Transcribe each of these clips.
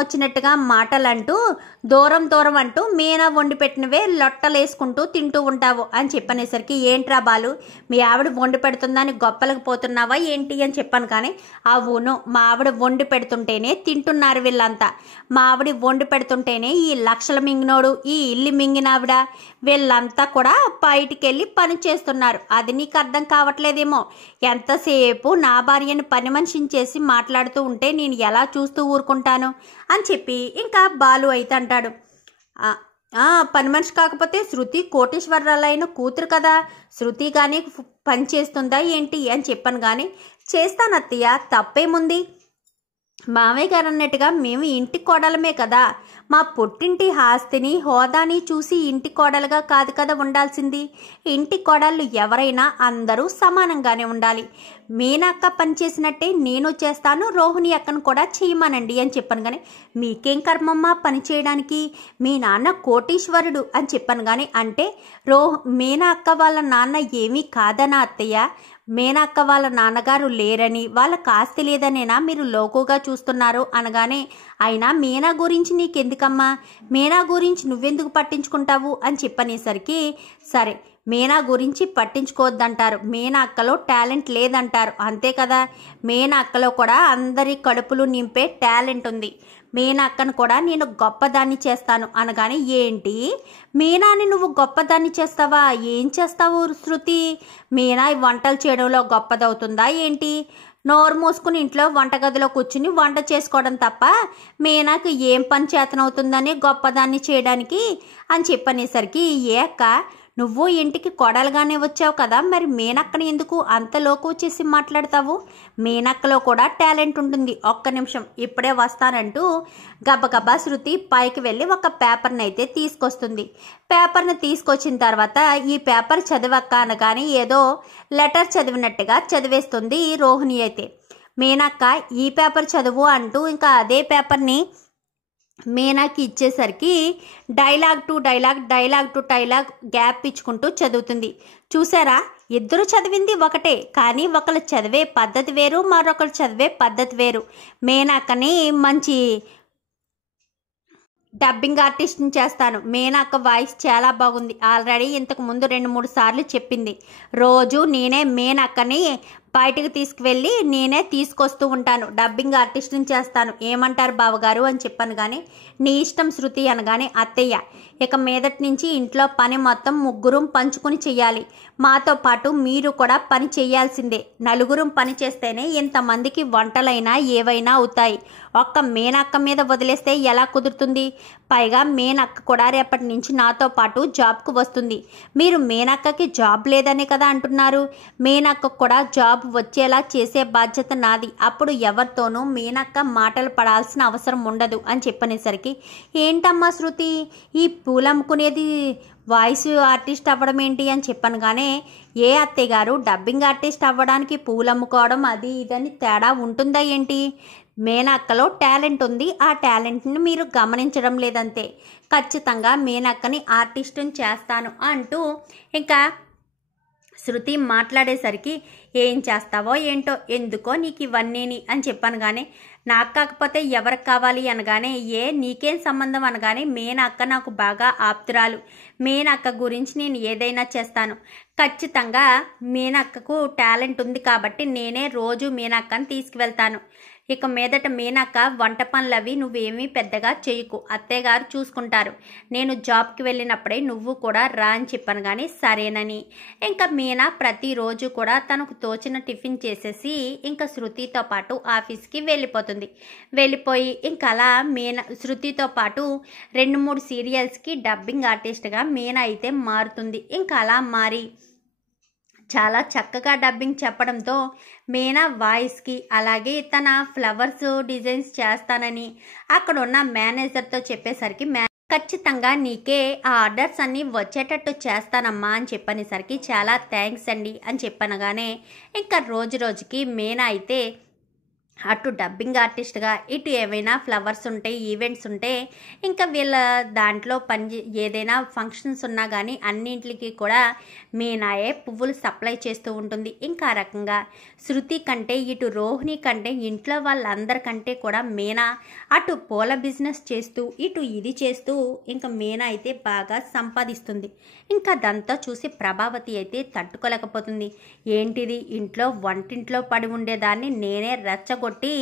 వచ్చినట్టుగా మాటలంటూ దూరం దూరం అంటూ మీనా వండి పెట్టినవే లొట్టలేసుకుంటూ తింటూ ఉంటావు అని చెప్పనేసరికి, ఏంట్రా బాలు మీ ఆవిడ వండి పెడుతుందని గొప్పలకు పోతున్నావా ఏంటి అని చెప్పాను. కానీ అవును, మా ఆవిడ వండి పెడుతుంటేనే తింటున్నారు వీళ్ళంతా. మా ఆవిడ వండి పెడుతుంటేనే ఈ లక్షల మింగినోడు, ఈ ఇల్లు మింగినావిడ వీళ్ళంతా కూడా బయటికి వెళ్ళి పని చేస్తున్నారు. అది నీకు అర్థం కావట్లేదేమో. ఎంతసేపు నా భార్యని పని మనిషిని చేసి మాట్లాడుతూ ఉంటే నేను ఎలా చూస్తూ ఊరుకుంటాను అని చెప్పి ఇంకా బాలు అయితే అంటాడు, పని మనిషి కాకపోతే శృతి కోటేశ్వరరాలైన కూతురు కదా, శృతి కానీ పని చేస్తుందా ఏంటి అని చెప్పాను. కానీ చేస్తానత్తయ్య, తప్పేముంది, మావయ్య గారు అన్నట్టుగా మేము ఇంటి కోడలమే కదా, మా పుట్టింటి ఆస్తిని హోదాని చూసి ఇంటి కోడలుగా కాదు కదా ఉండాల్సింది. ఇంటి కోడళ్ళు ఎవరైనా అందరూ సమానంగానే ఉండాలి. మీనక్క పని చేసినట్టే నేను చేస్తాను, రోహిణి అక్కను కూడా చేయమనండి అని చెప్పాను. కానీ మీకేం కర్మమ్మ పని చేయడానికి, మీ నాన్న కోటీశ్వరుడు అని చెప్పాను. కానీ అంటే మీనా అక్క వాళ్ళ నాన్న ఏమీ కాదనా అత్తయ్య, మీనక్క వాళ్ళ నాన్నగారు లేరని, వాళ్ళకి ఆస్తి లేదనేనా మీరు లోకుగా చూస్తున్నారు అనగానే, అయినా మీనా గురించి నీకెందుకమ్మా, మీనా గురించి నువ్వెందుకు పట్టించుకుంటావు అని చెప్పనేసరికి, సరే మీనా గురించి పట్టించుకోవద్దంటారు, మీనా అక్కలో టాలెంట్ లేదంటారు, అంతే కదా, మీనా అక్కలో కూడా అందరి కడుపులు నింపే టాలెంట్ ఉంది, మీనా అక్కను కూడా నేను గొప్పదాన్ని చేస్తాను అనగానే, ఏంటి మీనాని నువ్వు గొప్పదాన్ని చేస్తావా, ఏం చేస్తావు శృతి, మీనా వంటలు చేయడంలో గొప్పదవుతుందా ఏంటి, నోరు మూసుకుని ఇంట్లో వంటగదిలో కూర్చుని వంట చేసుకోవడం తప్ప మీనాకు ఏం పని చేతనవుతుందని గొప్పదాన్ని చేయడానికి అని చెప్పనేసరికి, ఏ అక్క నువ్వు ఇంటికి కొడలుగానే వచ్చావు కదా, మరి మీనక్కని ఎందుకు అంత లోకు చేసి మాట్లాడతావు, మీనక్కలో కూడా టాలెంట్ ఉంటుంది, ఒక్క నిమిషం ఇప్పుడే వస్తానంటూ గబగబా శృతి పైకి వెళ్ళి ఒక పేపర్ని అయితే తీసుకొస్తుంది. పేపర్ని తీసుకొచ్చిన తర్వాత ఈ పేపర్ చదివక్క అనగానే ఏదో లెటర్ చదివినట్టుగా చదివేస్తుంది రోహిణి అయితే. మీనక్క ఈ పేపర్ చదువు అంటూ ఇంకా అదే పేపర్ని మీనాకి ఇచ్చేసరికి dialogue to dialogue, dialogue to dialogue gap ఇచ్చుకుంటూ చదువుతుంది. చూసారా, ఇద్దరు చదివింది ఒకటే, కానీ ఒకరు చదివే పద్ధతి వేరు, మరొకరు చదివే పద్ధతి వేరు. మీనాకని మంచి డబ్బింగ్ ఆర్టిస్ట్ని చేస్తాను, మీనాక్క వాయిస్ చాలా బాగుంది, ఆల్రెడీ ఇంతకు ముందు 2-3 సార్లు చెప్పింది, రోజు నేనే మీనాక్కని బయటకు తీసుకువెళ్ళి నేనే తీసుకొస్తూ ఉంటాను, డబ్బింగ్ ఆర్టిస్ట్ని చేస్తాను, ఏమంటారు బావగారు అని చెప్పాను. కానీ నీ ఇష్టం శృతి అనగానే, అత్తయ్య ఇక మీదటి నుంచి ఇంట్లో పని మొత్తం ముగ్గురం పంచుకుని చెయ్యాలి, మాతో పాటు మీరు కూడా పని చేయాల్సిందే, నలుగురం పని చేస్తేనే ఇంతమందికి వంటలైనా ఏవైనా అవుతాయి, ఒక్క మీనక్క మీద వదిలేస్తే ఎలా కుదురుతుంది, పైగా మీనక్క కూడా రేపటి నుంచి నాతో పాటు జాబ్కు వస్తుంది, మీరు మీనక్కకి జాబ్ లేదనే కదా అంటున్నారు, మీనక్క కూడా జాబ్ వచ్చేలా చేసే బాధ్యత నాది, అప్పుడు ఎవరితోనూ మీనక్క మాటలు పడాల్సిన అవసరం ఉండదు అని చెప్పనేసరికి, ఏంటమ్మా శృతి ఈ పూలమ్ముకునేది వాయిస్ ఆర్టిస్ట్ అవ్వడం ఏంటి అని చెప్పాను. కానీ ఏ అత్తయ్య గారు డబ్బింగ్ ఆర్టిస్ట్ అవ్వడానికి పూలు అమ్ముకోవడం అది ఇదని తేడా ఉంటుందా ఏంటి, మీనక్కలో టాలెంట్ ఉంది, ఆ టాలెంట్ని మీరు గమనించడం లేదంతే, ఖచ్చితంగా మీనక్కని ఆర్టిస్ట్ని చేస్తాను అంటూ ఇంకా శృతి మాట్లాడేసరికి, ఏం చేస్తావో ఏంటో, ఎందుకో నీకు ఇవన్నీని అని చెప్పాను. కానీ నాకు కాకపోతే ఎవరికి కావాలి అనగానే, నీకేం సంబంధం అనగానే, మీనక్క నాకు బాగా ఆప్తురాలు, మీనక్క గురించి నేను ఏదైనా చేస్తాను, ఖచ్చితంగా మీనక్కకు టాలెంట్ ఉంది కాబట్టి నేనే రోజు మీనక్కని తీసుకువెళ్తాను, ఇక మీదట మీనక్క వంట పనులవి నువ్వేమీ పెద్దగా చేయకు, అత్తయ్య గారు చూసుకుంటారు, నేను జాబ్కి వెళ్ళినప్పుడే నువ్వు కూడా రా అని చెప్పాను. కానీ సరేనని ఇంకా మీనా ప్రతిరోజు కూడా తనకు తోచిన టిఫిన్ చేసేసి ఇంకా శృతితో పాటు ఆఫీస్కి వెళ్ళిపోతుంది. వెళ్ళిపోయి ఇంకా అలా శృతితో పాటు 2-3 సీరియల్స్కి డబ్బింగ్ ఆర్టిస్ట్గా మీనా అయితే మారుతుంది. ఇంకా అలా మారి చాలా చక్కగా డబ్బింగ్ చెప్పడంతో మీనా వాయిస్కి అలాగే తన ఫ్లవర్స్ డిజైన్స్ చేస్తానని అక్కడ ఉన్న మేనేజర్తో చెప్పేసరికి, ఖచ్చితంగా నీకే ఆ ఆర్డర్స్ అన్నీ వచ్చేటట్టు చేస్తానమ్మా అని చెప్పనేసరికి, చాలా థ్యాంక్స్ అండి అని చెప్పనగానే ఇంకా రోజు రోజుకి మీనా అయితే అటు డబ్బింగ్ ఆర్టిస్ట్గా ఇటు ఏమైనా ఫ్లవర్స్ ఉంటే ఈవెంట్స్ ఉంటే ఇంకా వీళ్ళ దాంట్లో ఏదైనా ఫంక్షన్స్ ఉన్నా కానీ అన్నింటికి కూడా మీనాయే పువ్వులు సప్లై చేస్తూ ఉంటుంది. ఇంకా ఆ రకంగా శృతి కంటే ఇటు రోహిణి కంటే ఇంట్లో వాళ్ళందరికంటే కూడా మీనా అటు పూల బిజినెస్ చేస్తూ ఇటు ఇది చేస్తూ ఇంకా మీనా అయితే బాగా సంపాదిస్తుంది. ఇంకా అదంతా చూసి ప్రభావతి అయితే తట్టుకోలేకపోతుంది. ఏంటిది, ఇంట్లో వంటింట్లో పడి ఉండేదాన్ని నేనే రెచ్చగొట్టి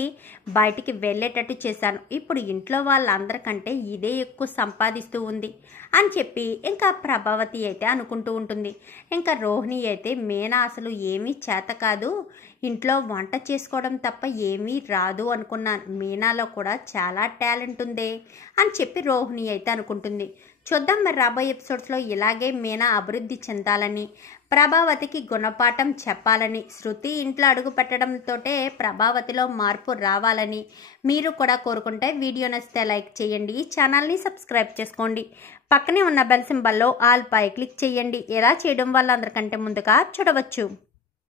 బయటికి వెళ్ళేటట్టు చేశాను, ఇప్పుడు ఇంట్లో వాళ్ళందరికంటే ఇదే ఎక్కువ సంపాదిస్తూ ఉంది అని చెప్పి ఇంకా ప్రభావతి అయితే అనుకుంటూ ఉంటుంది. ఇంకా రోహిణి అయితే మీనా అసలు ఏమీ చేత కాదు, ఇంట్లో వంట చేసుకోవడం తప్ప ఏమీ రాదు అనుకున్నాను, మీనాలో కూడా చాలా టాలెంట్ ఉందే అని చెప్పి రోహిణి అయితే అనుకుంటుంది. చూద్దాం మరి రాబోయే ఎపిసోడ్స్లో ఇలాగే మీనా అభివృద్ధి చెందాలని, ప్రభావతికి గుణపాఠం చెప్పాలని, శృతి ఇంట్లో అడుగు పెట్టడంతో ప్రభావతిలో మార్పు రావాలని మీరు కూడా కోరుకుంటే వీడియో నచ్చితే లైక్ చేయండి, ఛానల్ని సబ్స్క్రైబ్ చేసుకోండి, పక్కనే ఉన్న బెల్ సింబల్లో ఆల్ పై క్లిక్ చేయండి. ఎలా చేయడం వల్ల అందరికంటే ముందుగా చూడవచ్చు.